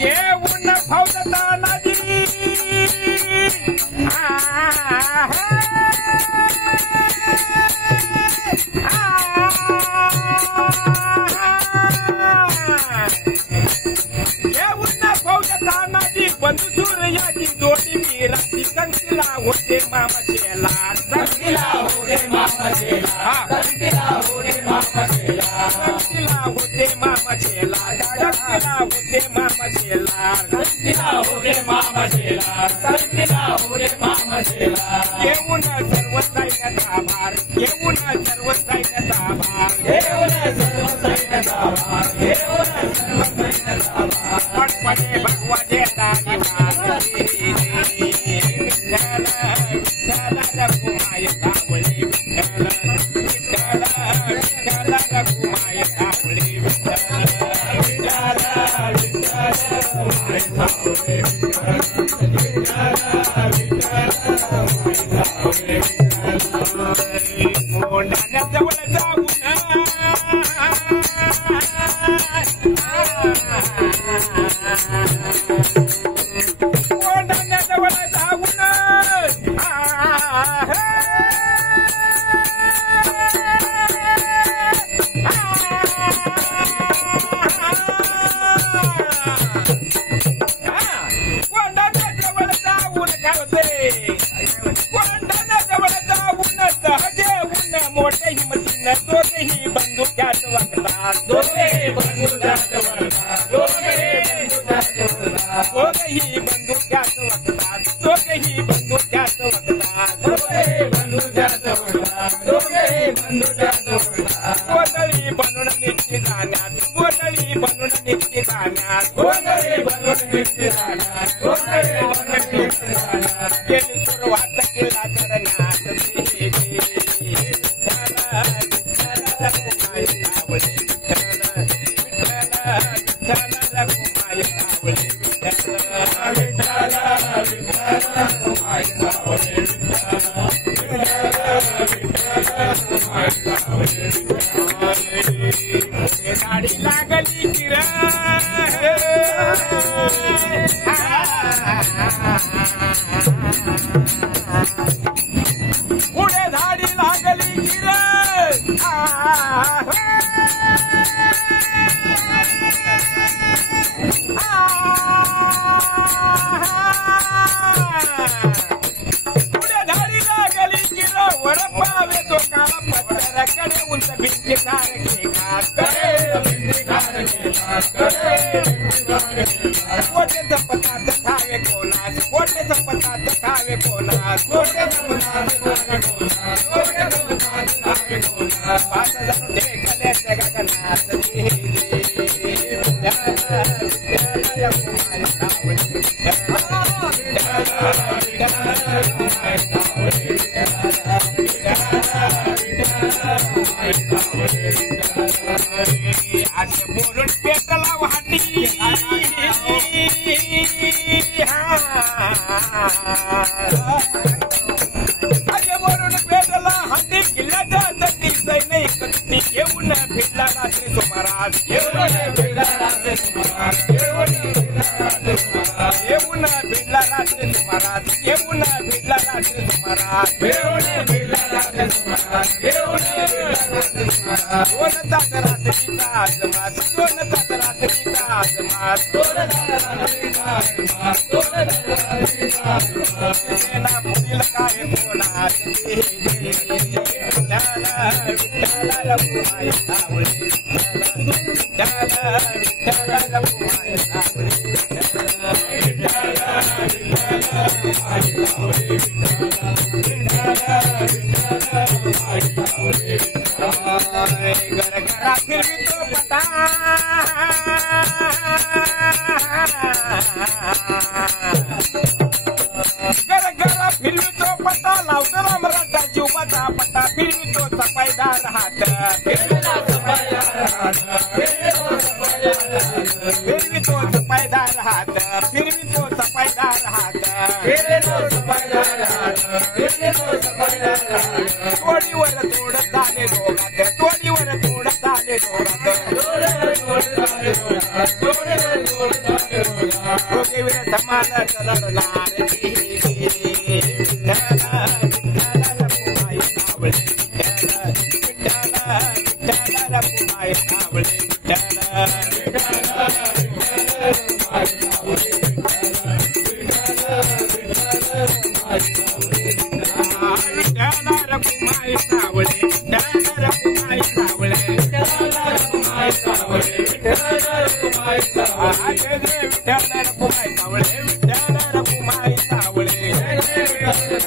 येऊन फौजता नदी येऊन फौजता नदी बंधू सूर्याची जोडी मी रात्री संतीला होते मामाचेला संतीला होते मामाचेला संतीला होते मामाचेला संतीला होते मामाचेला संतीला होते मामाचेला संतीला होते मामाचेला संतीला होते मामाचेला येऊन सर्व सैन्याचा भार येऊन सर्व सैन्याचा भार येऊन सर्व सैन्याचा भार येऊन सर्व सैन्याचा भार पटपटे भगवाचे दानी वाजले विठ्ठल विठ्ठल रघुमाय सावळे विठ्ठल विठ्ठल विठ्ठल रघुमाय सावळे विठ्ठल विठ्ठल विठ्ठल रघुमाय सावळे विठ्ठल कोंढाण्याजवळ जाऊन कोंढाण्याजवळ जाऊन कोंढाण्याजवळ जाऊन गावते कोंढाण्याजवळ जाऊन सहजेऊन मोठे हिमतीनं दोघेही बंदुक्यात वागतात दोघेही बंदुक्यात वागतात दोघेही बंदुक्यात वागतात दोघेही बंदुक्यात वागतात दोघेही बंदुक्यात वागतात दोघेही बंदुक्यात वागतात गोंधळी बनून निघते जाण्यात गोंधळी बनून निघते जाण्यात गोंधळी बनून निघते जाण्यात गोंधळी बनून निघते जाण्यात गेली सुरुवात केला करण्यात गाडी लागली किर पुढे झाडी लागली किर पुढे झाडी लागली किर वर पावे तो काळा पत्थराकडे उंच भिंती सारखे कोटे जपतात खावे कोणास कोटे जपतात खावे कोणास कोटे जपतात खावे कोणास कोटे जपतात खावे कोणास 5,000 टेकले जगन्नाथ असे बोलून पेटला वाटी असे बोलून पेटला हाती किल्ल्याच्या दत्ती सैनिक कत्ती येऊन फिरला रात्री सुमारास येऊन फिरला रात्री सुमारास येऊन फिरला रात्री सुमारास येऊन फिरला रात्री सुमारास येऊन फिरला रात्री सुमारास येऊन फिरला रात्री सुमारास 2 तास रात्रीचा आजमास 2 तास रात्रीचा आजमास 2 तास रात्रीचा आजमास 2 तास रात्रीचा आजमास सेना पुढील काय कोणास विठ्ठल विठ्ठल रघुमाय सावळे विठ्ठल विठ्ठल रघुमाय सावळे विठ्ठल विठ्ठल रघुमाय सावळे घर घरा फिरवितो पटा घर घरा फिरवितो पटा लावतो मराठा जीवाचा पटा फिरवितो सफाईदार हात फिरवितो सफाईदार हात फिरवितो सफाईदार हात फिरवितो सफाईदार हात फिरवितो सफाईदार हात फिरवितो सफाईदार हात तोडीवर तोडत आले दोघात तोडीवर तोडत आले दोघात दोघे विरथ मानत लढणार विठ्ठला विठ्ठला रखुमाई सावळे विठ्ठला विठ्ठला विठ्ठला रखुमाई सावळे विठ्ठला विठ्ठला विठ्ठला रखुमाई सावळे विठ्ठला रखुमाई सावळे विठ्ठला रखुमाई सावळे विठ्ठला रखुमाई सावळे विठ्ठला रखुमाई सावळे विठ्ठला रखुमाई सावळे विठ्ठला